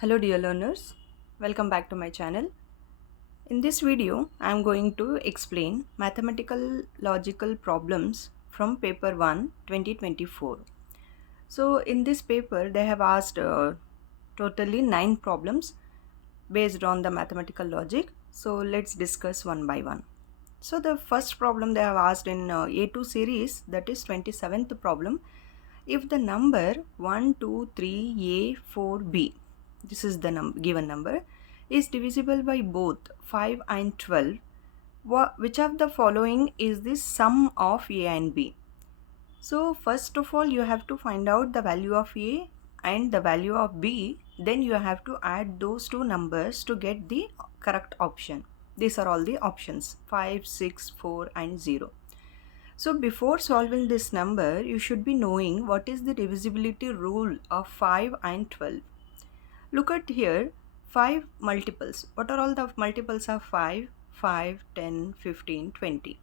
Hello dear learners, welcome back to my channel. In this video, I am going to explain mathematical logical problems from paper 1 2024. So in this paper, they have asked totally 9 problems based on the mathematical logic. So let's discuss one by one. So the first problem they have asked in A2 series, that is 27th problem. If the number 1, 2, 3, A, 4, B, this is the given number, is divisible by both 5 and 12, which of the following is the sum of A and B? So first of all, you have to find out the value of A and the value of B. Then you have to add those two numbers to get the correct option. These are all the options: 5, 6, 4 and 0. So before solving this number, you should be knowing what is the divisibility rule of 5 and 12. Look at here, 5 multiples. What are all the multiples of 5? 5, 10, 15, 20.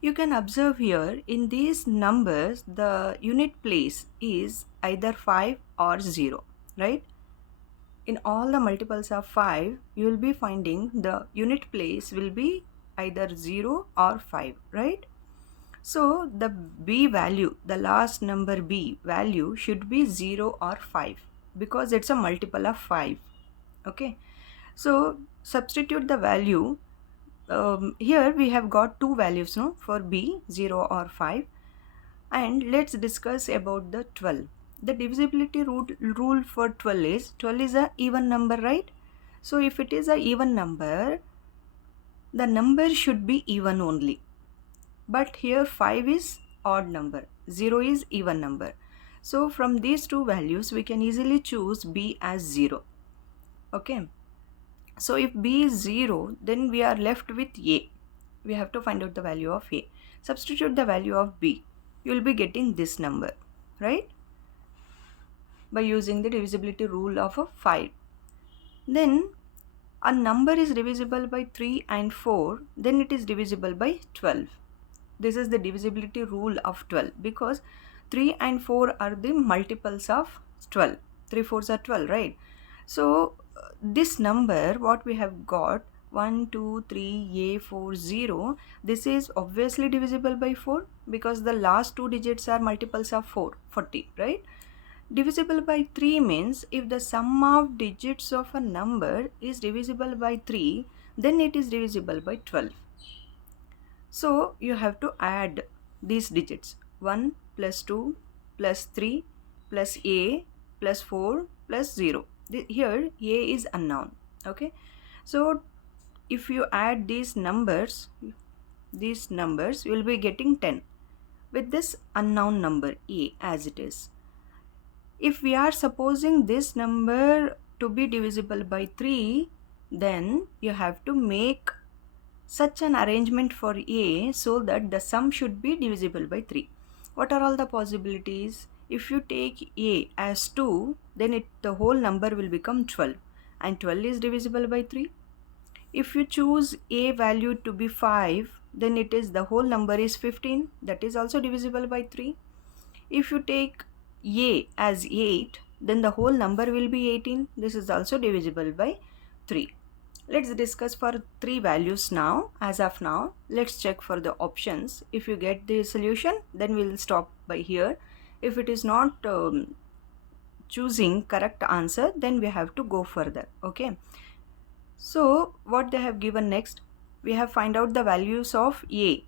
You can observe here in these numbers, the unit place is either 5 or 0, right? In all the multiples of 5, you will be finding the unit place will be either 0 or 5, right? So the B value, the last number B value should be 0 or 5 because it's a multiple of 5. Okay. So substitute the value. Here we have got two values, no, for B, 0 or 5. And let's discuss about the 12. The divisibility rule for 12 is a even number, right? So if it is a even number, the number should be even only. But here 5 is odd number, 0 is even number. So from these two values, we can easily choose B as 0. Okay. So if B is 0, then we are left with A. We have to find out the value of A. Substitute the value of B. You will be getting this number, right? By using the divisibility rule of a 5. Then a number is divisible by 3 and 4, then it is divisible by 12. This is the divisibility rule of 12 because 3 and 4 are the multiples of 12. 3 4s are 12, right? So this number, what we have got, 1, 2, 3, A, 4, 0, this is obviously divisible by 4 because the last two digits are multiples of 4, 40, right? Divisible by 3 means if the sum of digits of a number is divisible by 3, then it is divisible by 12. So you have to add these digits: 1 plus 2 plus 3 plus A plus 4 plus 0. Here A is unknown. Okay. So if you add these numbers, you will be getting 10 with this unknown number A as it is. If we are supposing this number to be divisible by 3, then you have to make such an arrangement for A so that the sum should be divisible by 3. What are all the possibilities? If you take A as 2, then the whole number will become 12 and 12 is divisible by 3. If you choose A value to be 5, then it is the whole number is 15, that is also divisible by 3. If you take A as 8, then the whole number will be 18, this is also divisible by 3. Let's discuss for 3 values now. As of now, let's check for the options. If you get the solution, then we'll stop by here. If it is not choosing correct answer, then we have to go further. Okay. So what they have given next, we have find out the values of A.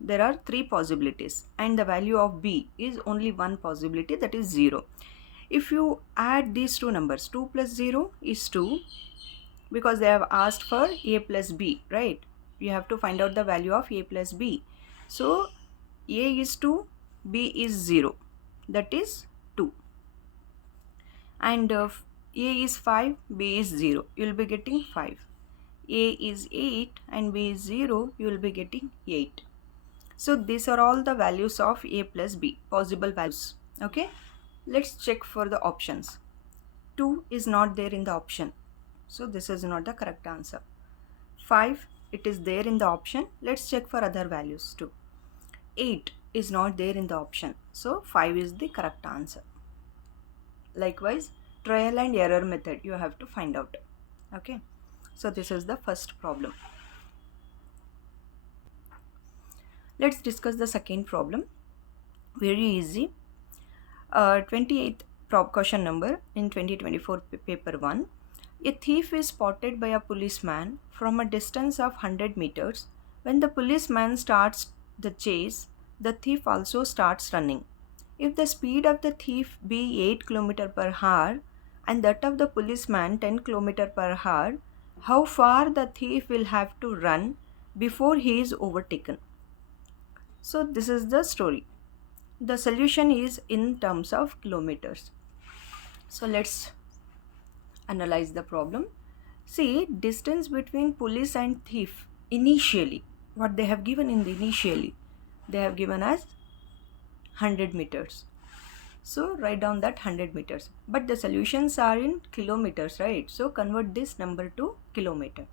There are 3 possibilities and the value of B is only one possibility, that is 0. If you add these two numbers, 2 plus 0 is 2. Because they have asked for A plus B, right? You have to find out the value of A plus B. So A is 2, B is 0, that is 2. And A is 5, B is 0, you will be getting 5. A is 8 and B is 0, you will be getting 8. So these are all the values of A plus B, possible values. Okay, let's check for the options. 2 is not there in the option, so this is not the correct answer. 5, it is there in the option. Let's check for other values too. 8 is not there in the option, so 5 is the correct answer. Likewise, trial and error method you have to find out. Okay, so this is the first problem. Let's discuss the second problem. Very easy. 28th question number in 2024 paper 1. A thief is spotted by a policeman from a distance of 100 meters. When the policeman starts the chase, the thief also starts running. If the speed of the thief be 8 km per hour and that of the policeman 10 km per hour, how far the thief will have to run before he is overtaken? So this is the story. The solution is in terms of kilometers. So let's analyze the problem. See, distance between police and thief initially, what they have given in the initially, they have given as 100 meters. So write down that 100 meters. But the solutions are in kilometers, right? So convert this number to kilometer.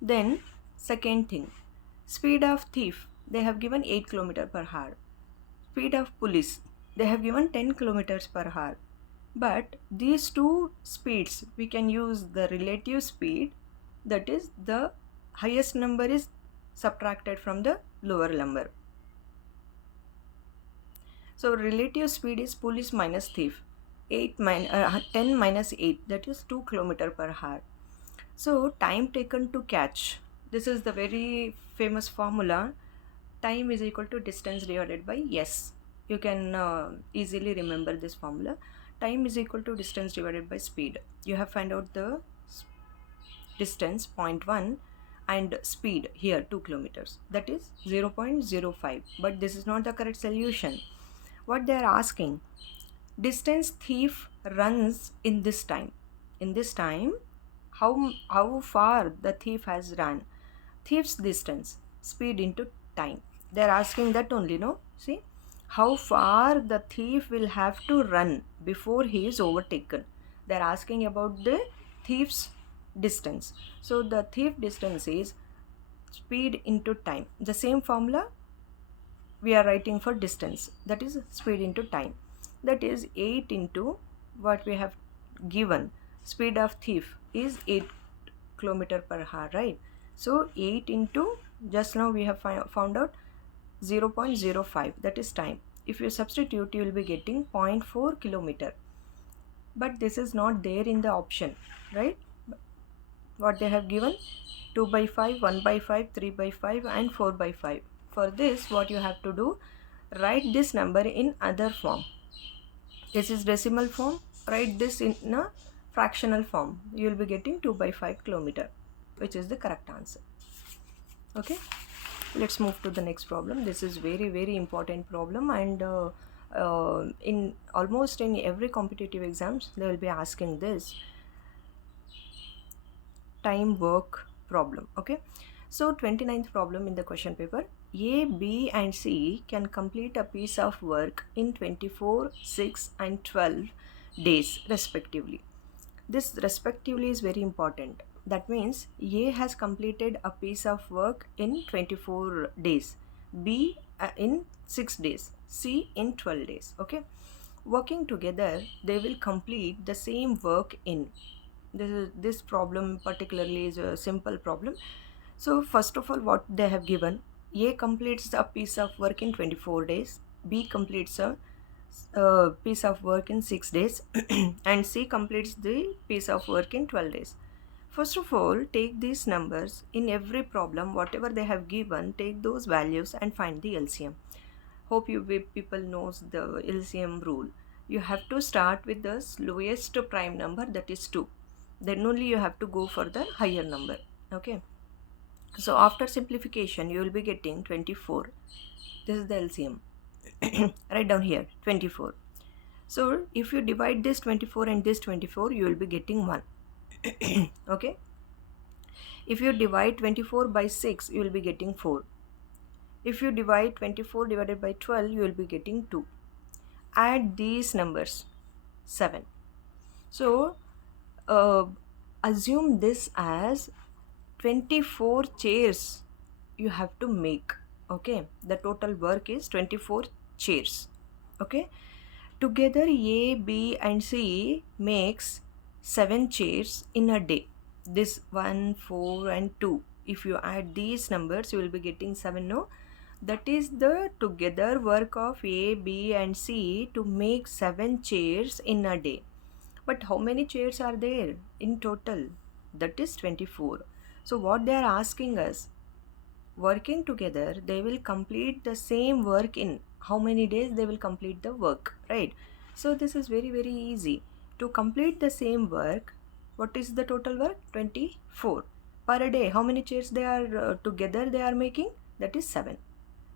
Then second thing, speed of thief, they have given 8 km per hour. Speed of police, they have given 10 kilometers per hour. But these two speeds, we can use the relative speed, that is the highest number is subtracted from the lower number. So relative speed is police minus thief. 10 minus 8, that is 2 km per hour. So time taken to catch, this is the very famous formula. Time is equal to distance divided by S. You can easily remember this formula. Time is equal to distance divided by speed. You have found out the distance 0.1 and speed here 2 kilometers, that is 0.05. But this is not the correct solution. What they are asking, distance thief runs in this time. In this time, how far the thief has run. Thief's distance, speed into time. They are asking that only, no? See, how far the thief will have to run before he is overtaken. They are asking about the thief's distance. So the thief distance is speed into time. The same formula we are writing for distance, that is speed into time. That is 8 into what we have given. Speed of thief is 8 km per hour, right? So 8 into, just now we have found out 0.05, that is time. If you substitute, you will be getting 0.4 kilometer. But this is not there in the option, right? What they have given, 2 by 5, 1 by 5, 3 by 5 and 4 by 5. For this, what you have to do, write this number in other form. This is decimal form, write this in a fractional form. You will be getting 2 by 5 kilometer, which is the correct answer. Okay, let's move to the next problem. This is very important problem, and in almost in every competitive exams they will be asking this time work problem. Okay, so 29th problem in the question paper, A, B and C can complete a piece of work in 24, 6 and 12 days respectively. This respectively is very important. That means A has completed a piece of work in 24 days, B in 6 days, C in 12 days. Okay, working together they will complete the same work in, this problem particularly is a simple problem. So first of all, what they have given, A completes a piece of work in 24 days, B completes a piece of work in 6 days and C completes the piece of work in 12 days. First of all, take these numbers in every problem, whatever they have given, take those values and find the LCM. Hope you people knows the LCM rule. You have to start with the lowest prime number, that is 2. Then only you have to go for the higher number. Okay, so after simplification you will be getting 24. This is the LCM. Write down here 24. So if you divide this 24 and this 24, you will be getting 1. Okay, if you divide 24 by 6, you will be getting 4. If you divide 24 divided by 12, you will be getting 2. Add these numbers, 7. So assume this as 24 chairs you have to make. Okay, the total work is 24 chairs. Okay, Together A, B and C makes 7 chairs in a day. This 1, 4 and 2. If you add these numbers, you will be getting 7, no? That is the together work of A, B and C to make 7 chairs in a day. But how many chairs are there in total? That is 24. So what they are asking us, working together, they will complete the same work in how many days they will complete the work, right? So this is very easy. To complete the same work, what is the total work? 24 per day. How many chairs they are together they are making? That is 7.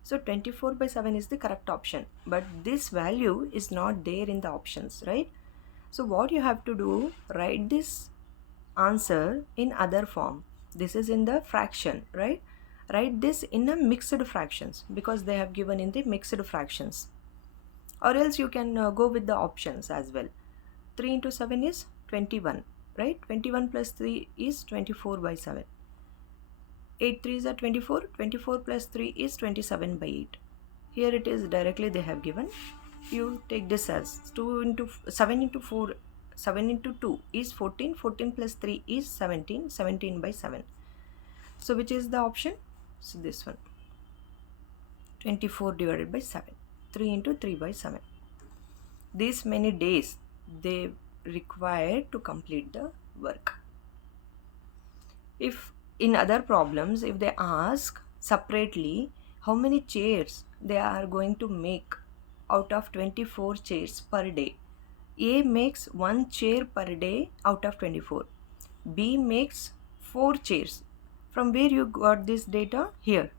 So 24 by 7 is the correct option, but this value is not there in the options, right? So what you have to do, write this answer in other form. This is in the fraction, right? Write this in a mixed fractions because they have given in the mixed fractions, or else you can go with the options as well. 3 into 7 is 21, right? 21 plus 3 is 24 by 7. 8 3s are 24. 24 plus 3 is 27 by 8. Here it is directly they have given. You take this as 2 into 7 into 4. 7 into 2 is 14. 14 plus 3 is 17. 17 by 7. So which is the option? So this one. 24 divided by 7. 3 into 3 by 7. These many days they require to complete the work. If in other problems, if they ask separately how many chairs they are going to make out of 24 chairs per day, A makes 1 chair per day out of 24. B makes 4 chairs. From where you got this data? Here.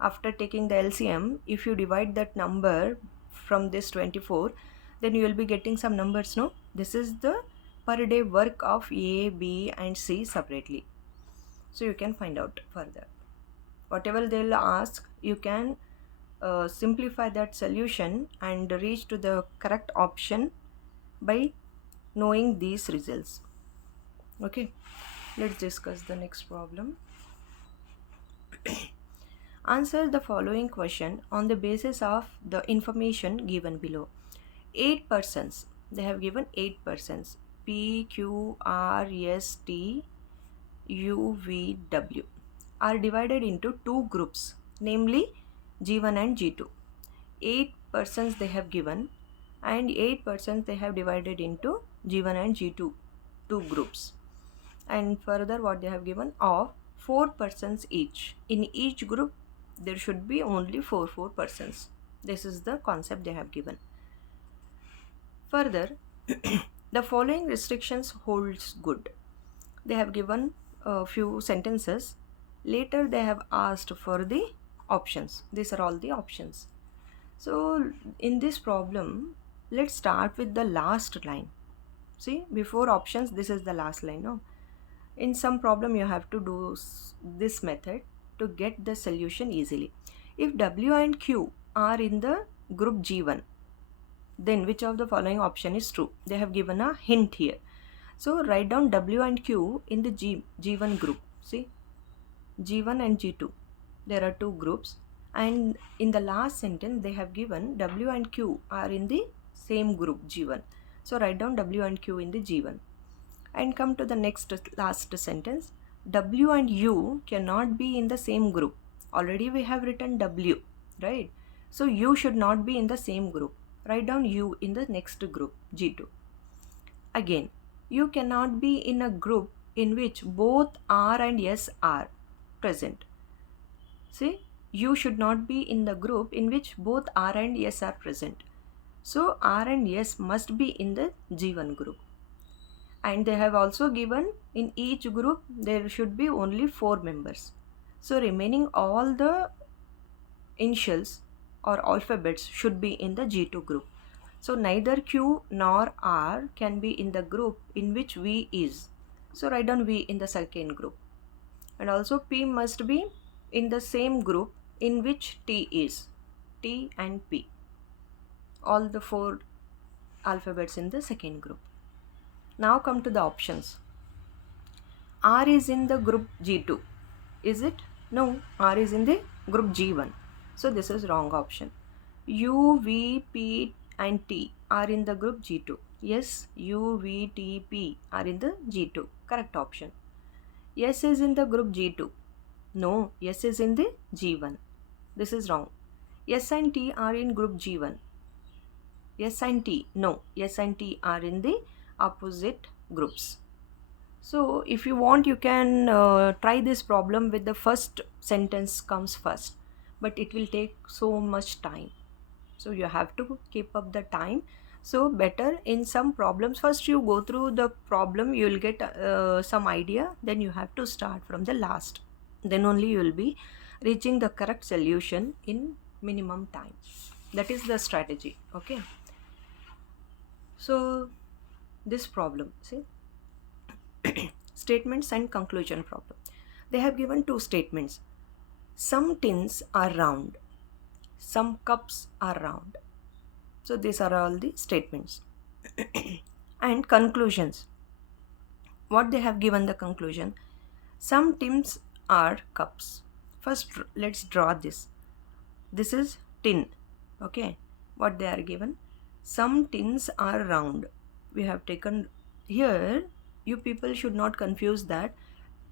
After taking the LCM, if you divide that number from this 24, then you will be getting some numbers, no? This is the per day work of A, B and C separately. So you can find out further. Whatever they'll ask, you can simplify that solution and reach to the correct option by knowing these results. Okay, let's discuss the next problem. Answer the following question on the basis of the information given below. 8 persons, they have given 8 persons, P, Q, R, S, T, U, V, W are divided into 2 groups, namely G1 and G2. 8 persons they have given and 8 persons they have divided into G1 and G2 2 groups. And further what they have given of 4 persons each. In each group there should be only 4 persons. This is the concept they have given. Further, the following restrictions holds good. They have given a few sentences. Later they have asked for the options. These are all the options. So in this problem, let's start with the last line. See, before options, this is the last line. No? In some problem, you have to do this method to get the solution easily. If W and Q are in the group G1, then which of the following option is true? They have given a hint here. So write down W and Q in the G1 group. See, G1 and G2. There are 2 groups. And in the last sentence, they have given W and Q are in the same group G1. So write down W and Q in the G1. And come to the next last sentence. W and U cannot be in the same group. Already we have written W, right? So U should not be in the same group. Write down U in the next group, G2. Again, U cannot be in a group in which both R and S are present. See, U should not be in the group in which both R and S are present. So R and S must be in the G1 group. And they have also given in each group there should be only 4 members. So remaining all the initials or alphabets should be in the G2 group. So neither Q nor R can be in the group in which V is. So write down V in the second group. And also P must be in the same group in which T is. T and P. All the 4 alphabets in the second group. Now come to the options. R is in the group G2. Is it? No, R is in the group G1. So this is wrong option. U, V, P and T are in the group G2. Yes, U, V, T, P are in the G2. Correct option. S is in the group G2. No, S is in the G1. This is wrong. S and T are in group G1. S and T. No, S and T are in the opposite groups. So if you want, you can try this problem with the first sentence comes first, but it will take so much time. So you have to keep up the time. So better in some problems, first you go through the problem, you will get some idea, then you have to start from the last. Then only you will be reaching the correct solution in minimum time. That is the strategy. Okay. So this problem, see, statements and conclusion problem. They have given two statements. Some tins are round, some cups are round. So these are all the statements. And conclusions. What they have given the conclusion. Some tins are cups. First let's draw this. This is tin. Okay. What they are given. Some tins are round. We have taken here. You people should not confuse that.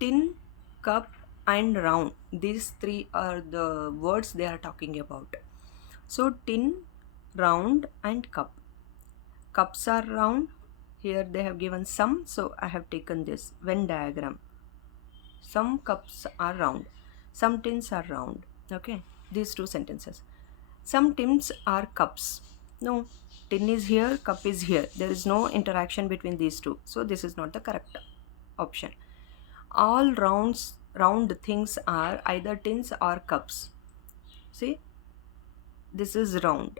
Tin, cup and round. These three are the words they are talking about. So tin, round and cup. Cups are round. Here they have given some, so I have taken this Venn diagram. Some cups are round, some tins are round. Okay, these two sentences. Some tins are cups. No, tin is here, cup is here. There is no interaction between these two. So this is not the correct option. All round things are either tins or cups. See, this is round.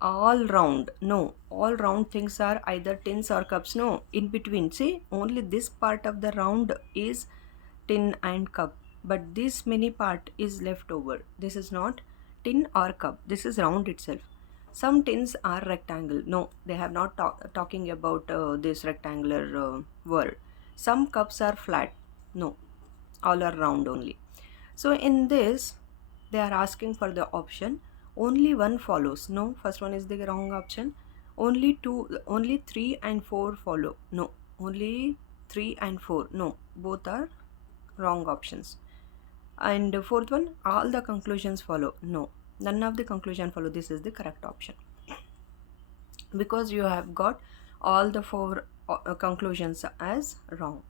All round, no, all round things are either tins or cups. No, in between, see, only this part of the round is tin and cup, but this many part is left over. This is not tin or cup, this is round itself. Some tins are rectangle. No, they have not talking about this rectangular world. Some cups are flat. No, all are round only. So in this they are asking for the option only one follows. No, first one is the wrong option. Only 3 and 4 follow. No, only 3 and 4. No, both are wrong options. And the fourth one, all the conclusions follow. No, none of the conclusion follow. This is the correct option, because you have got all the four conclusions as wrong.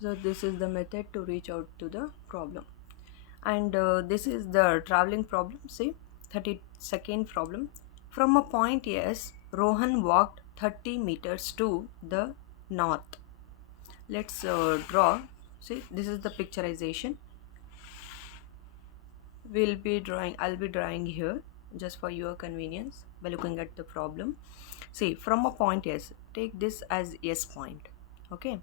So this is the method to reach out to the problem. And this is the traveling problem. See, 32nd problem. From a point S, Rohan walked 30 meters to the north. Let's draw. See, this is the picturization. I'll be drawing here just for your convenience by looking at the problem. See, from a point S, take this as S point. Okay,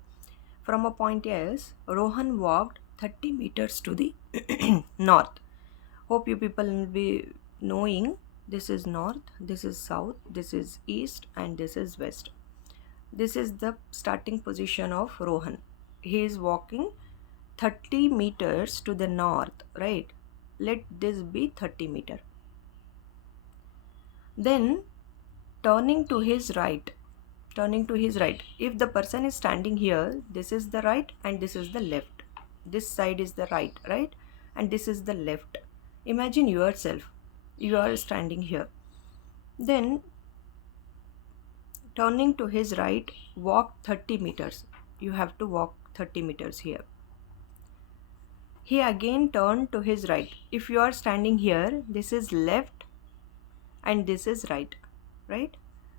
from a point S, Rohan walked 30 meters to the north. Hope you people will be knowing this is north, this is south, this is east and this is west. This is the starting position of Rohan. He is walking 30 meters to the north, right? Let this be 30 meter. Then turning to his right. If the person is standing here, this is the right and this is the left. This side is the right, and this is the left. Imagine yourself, you are standing here. Then turning to his right, walk 30 meters. You have to walk 30 meters here. He again turned to his right. If you are standing here, this is left and this is right?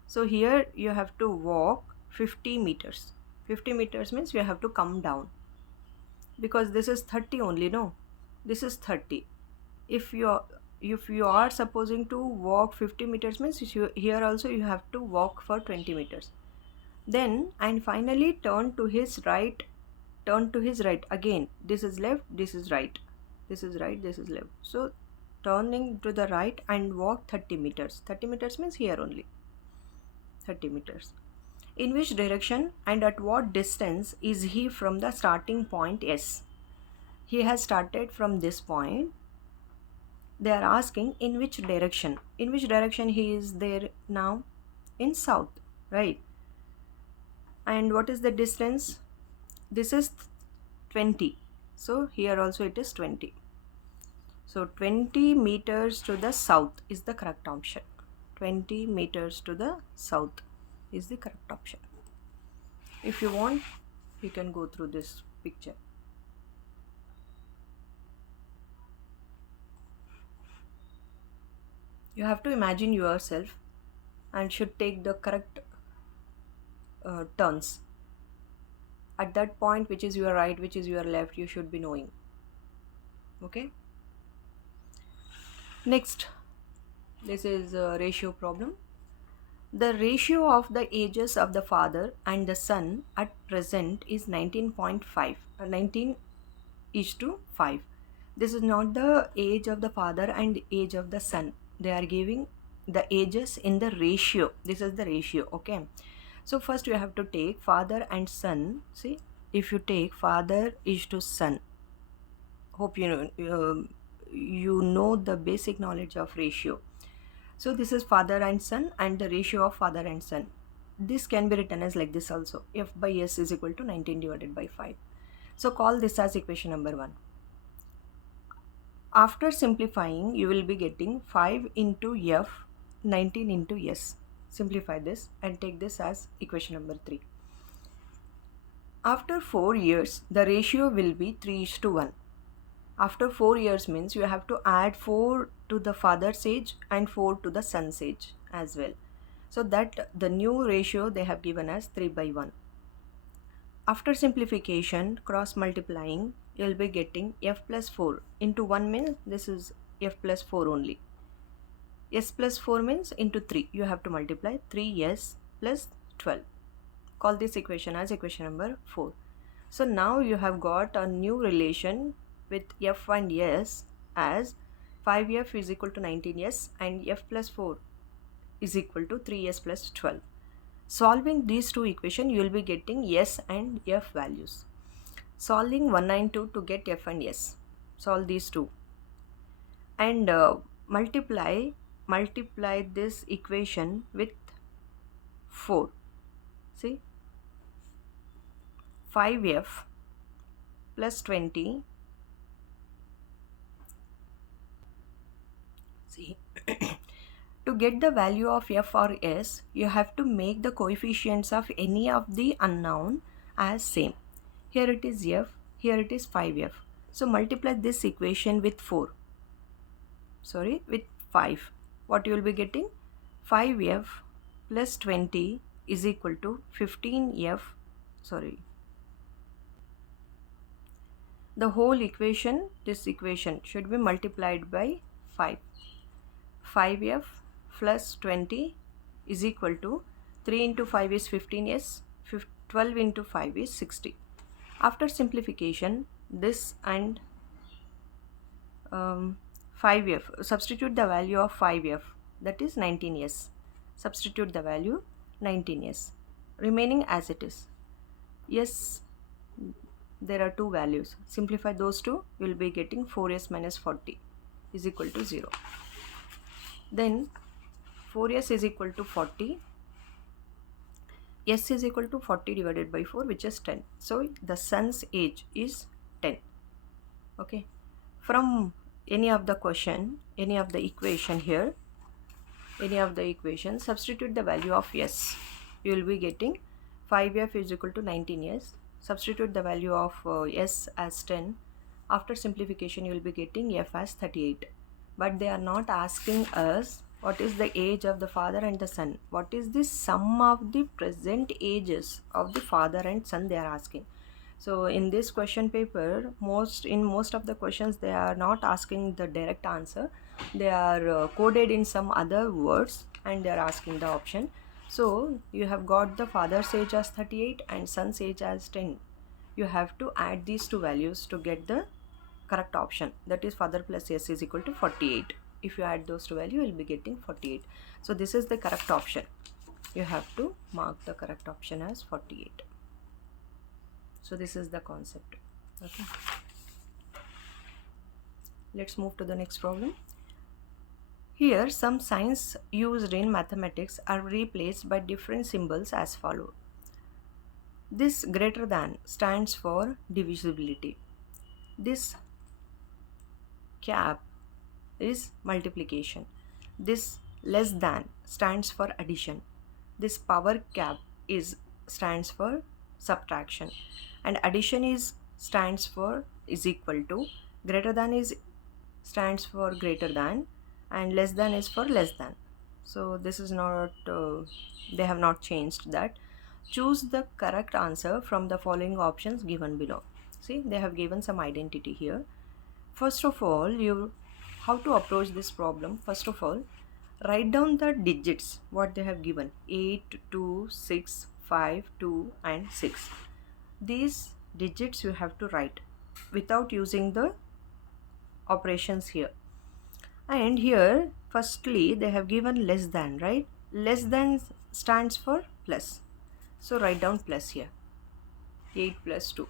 So here you have to walk 50 meters. 50 meters means you have to come down, because this is 30 only. No, this is 30. If you are supposing to walk 50 meters means here also you have to walk for 20 meters. Then and finally turn to his right again. This is left, this is right, this is right, this is left. So turning to the right and walk 30 meters. 30 meters means here only 30 meters. In which direction and at what distance is he from the starting point S? He has started from this point They are asking in which direction. In which direction he is there now? In south, right? And what is the distance? This is 20. So here also it is 20. So 20 meters to the south is the correct option. 20 meters to the south is the correct option. If you want, you can go through this picture. You have to imagine yourself and should take the correct turns. At that point, which is your right, which is your left, you should be knowing. Okay. Next, this is a ratio problem. The ratio of the ages of the father and the son at present is 19.5, 19 is to 5. This is not the age of the father and age of the son. They are giving the ages in the ratio. This is the ratio. Okay. So first you have to take father and son. See, if you take father is to son, hope you know the basic knowledge of ratio. So this is father and son and the ratio of father and son. This can be written as like this also. F by S is equal to 19 divided by 5. So call this as equation number 1. After simplifying, you will be getting 5 into F, 19 into S. Simplify this and take this as equation number 3. After 4 years, the ratio will be 3:1. After 4 years means you have to add 4 to the father's age and 4 to the son's age as well. So that the new ratio they have given as 3/1. After simplification, cross multiplying, you will be getting F plus 4 into 1 means this is F plus 4 only. S plus 4 means into 3. You have to multiply 3S plus 12. Call this equation as equation number 4. So now you have got a new relation with F and S as 5F is equal to 19S and F plus 4 is equal to 3S plus 12. Solving these two equations, you will be getting S and F values. Solving 192 to get F and S. Solve these two. And multiply this equation with 4. See, 5F plus 20. See, to get the value of F or S, you have to make the coefficients of any of the unknown as same. Here it is F, here it is 5F. So multiply this equation with 4. Sorry, with 5. What you will be getting? 5F plus 20 is equal to 15F. Sorry. The whole equation, this equation should be multiplied by 5. 5F plus 20 is equal to 3 into 5 is 15s, 12 into 5 is 60. After simplification, this and 5F, substitute the value of 5F, that is 19s. Substitute the value 19s, remaining as it is. Yes, there are two values. Simplify those two, you will be getting 4s minus 40 is equal to 0. Then 4s is equal to 40. S is equal to 40 divided by 4, which is 10. So the son's age is 10. Okay. From any of the question, any of the equation here, any of the equation, substitute the value of S. You will be getting 5F is equal to 19S. Substitute the value of S as 10. After simplification, you will be getting F as 38. But they are not asking us what is the age of the father and the son. What is the sum of the present ages of the father and son they are asking. So in this question paper, in most of the questions they are not asking the direct answer. They are coded in some other words and they are asking the option. So you have got the father's age as 38 and son's age as 10. You have to add these two values to get the correct option, that is father plus S is equal to 48. If you add those two values, you will be getting 48. So this is the correct option. You have to mark the correct option as 48. So this is the concept. Okay. Let's move to the next problem. Here, some signs used in mathematics are replaced by different symbols as follows. This greater than stands for divisibility. This cap is multiplication. This less than stands for addition. This power cap is stands for subtraction, and addition is stands for is equal to, greater than is stands for greater than, and less than is for less than. So this is not they have not changed that. Choose the correct answer from the following options given below. See, they have given some identity here. First of all, you how to approach this problem. First of all, write down the digits what they have given: 8, 2, 6, 5, 2 and 6. These digits you have to write without using the operations here. And here, firstly, they have given less than, right? Less than stands for plus. So write down plus here. 8 plus 2.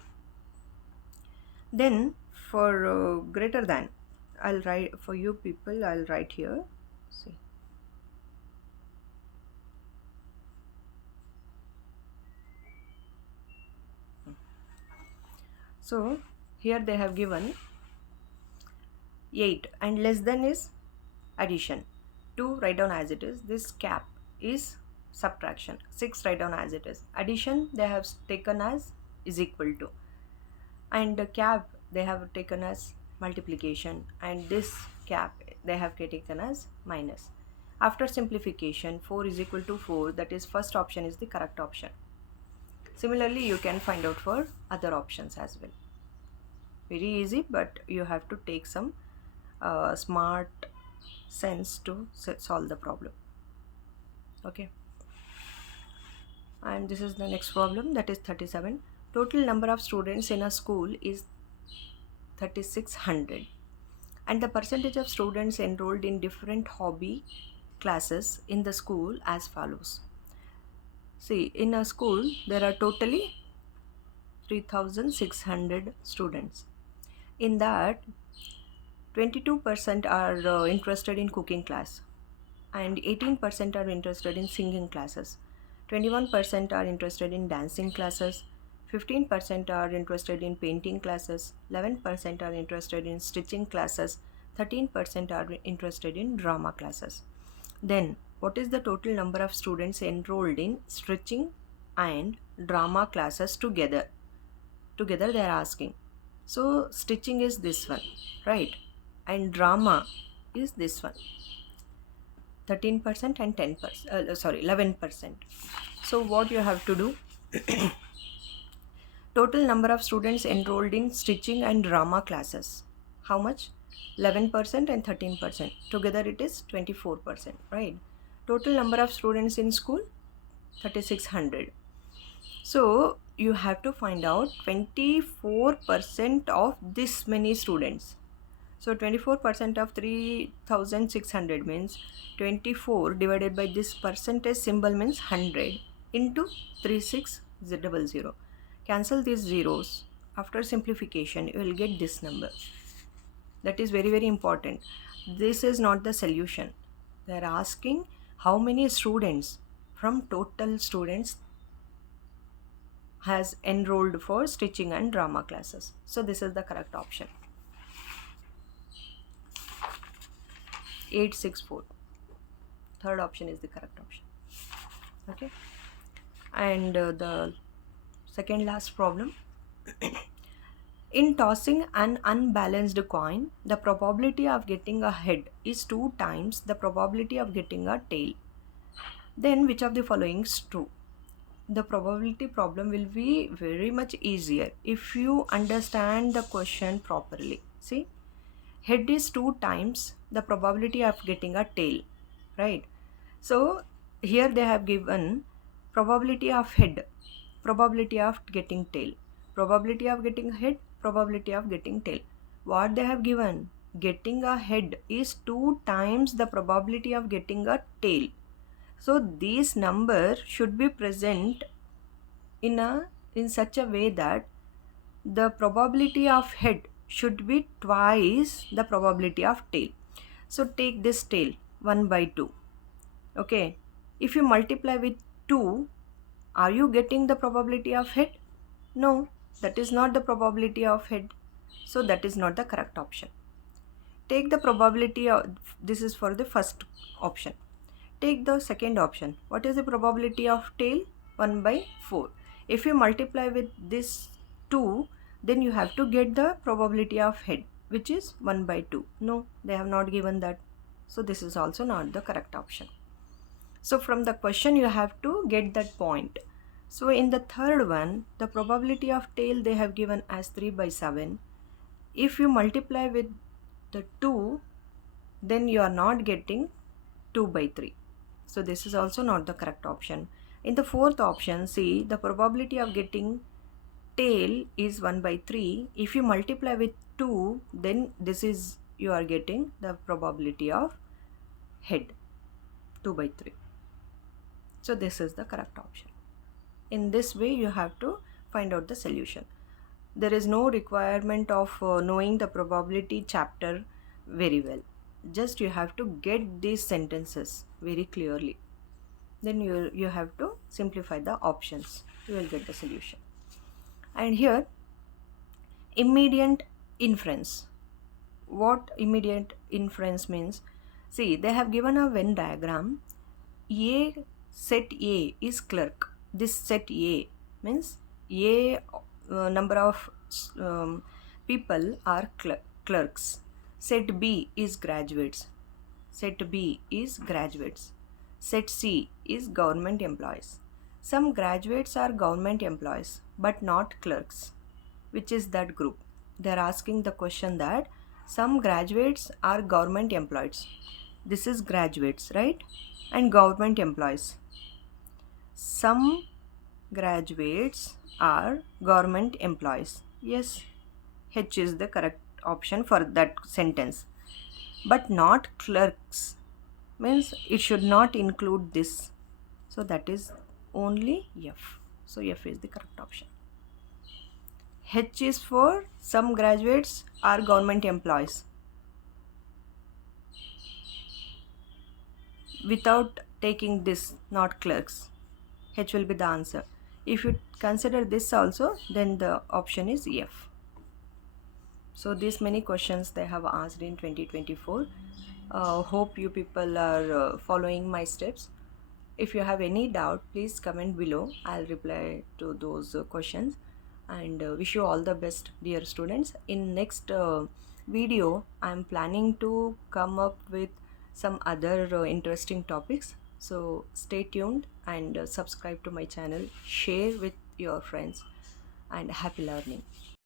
Then for greater than, I'll write for you people, I'll write here. See. So here they have given 8 and less than is addition. 2 write down as it is. This cap is subtraction. 6 write down as it is. Addition they have taken as is equal to. And the cap they have taken as multiplication, and this cap they have taken as minus. After simplification, 4 is equal to 4, that is first option is the correct option. Similarly, you can find out for other options as well. Very easy, but you have to take some smart sense to solve the problem. Okay, and this is the next problem, that is 37. Total number of students in a school is 3600, and the percentage of students enrolled in different hobby classes in the school as follows. See, in a school there are totally 3600 students. In that, 22% are interested in cooking class, and 18% are interested in singing classes, 21% are interested in dancing classes, 15% are interested in painting classes, 11% are interested in stitching classes, 13% are interested in drama classes. Then, what is the total number of students enrolled in stitching and drama classes together? Together they are asking. So, stitching is this one, right? And drama is this one. 13% and 10%, 11%. So, what you have to do? Total number of students enrolled in stitching and drama classes. How much? 11% and 13%. Together it is 24%, right? Total number of students in school, 3600. So you have to find out 24% of this many students. So 24% of 3600 means 24 divided by this percentage symbol means 100 into 3600. Cancel these zeros. After simplification, you will get this number. That is very, very important. This is not the solution. They are asking how many students from total students has enrolled for stitching and drama classes. So this is the correct option. 864. Third option is the correct option. Okay. And the second last problem. In tossing an unbalanced coin, the probability of getting a head is 2 times the probability of getting a tail. Then which of the following is true? The probability problem will be very much easier if you understand the question properly. See, head is 2 times the probability of getting a tail, right? So here they have given probability of head, probability of getting tail, probability of getting head, probability of getting tail. What they have given? Getting a head is 2 times the probability of getting a tail. So these numbers should be present in such a way that the probability of head should be twice the probability of tail. So take this tail. 1 by 2. Okay, if you multiply with 2, are you getting the probability of head? No, that is not the probability of head. So that is not the correct option. Take the probability of, this is for the first option. Take the second option. What is the probability of tail? 1 by 4. If you multiply with this 2, then you have to get the probability of head, which is 1 by 2. No, they have not given that. So this is also not the correct option. So from the question you have to get that point. So in the third one, the probability of tail they have given as 3 by 7. If you multiply with the 2, then you are not getting 2 by 3. So this is also not the correct option. In the fourth option, see, the probability of getting tail is 1 by 3. If you multiply with 2, then this is you are getting the probability of head, 2 by 3. So this is the correct option. In this way you have to find out the solution. There is no requirement of knowing the probability chapter very well. Just you have to get these sentences very clearly. Then you have to simplify the options. You will get the solution. And here, immediate inference. What immediate inference means? See, they have given a Venn diagram. Set A is clerk. This set A means A number of people are clerks. Set B is graduates. Set B is graduates. Set C is government employees. Some graduates are government employees but not clerks. Which is that group? They are asking the question that some graduates are government employees. This is graduates, right? And government employees. Some graduates are government employees. Yes, H is the correct option for that sentence. But not clerks. Means it should not include this. So that is only F. So F is the correct option. H is for some graduates are government employees. Without taking this, not clerks. H will be the answer. If you consider this also, then the option is F. So these many questions they have asked in 2024. Hope you people are following my steps. If you have any doubt, please comment below. I'll reply to those questions. And wish you all the best, dear students. In next video, I'm planning to come up with some other interesting topics. So stay tuned and subscribe to my channel, share with your friends, and happy learning.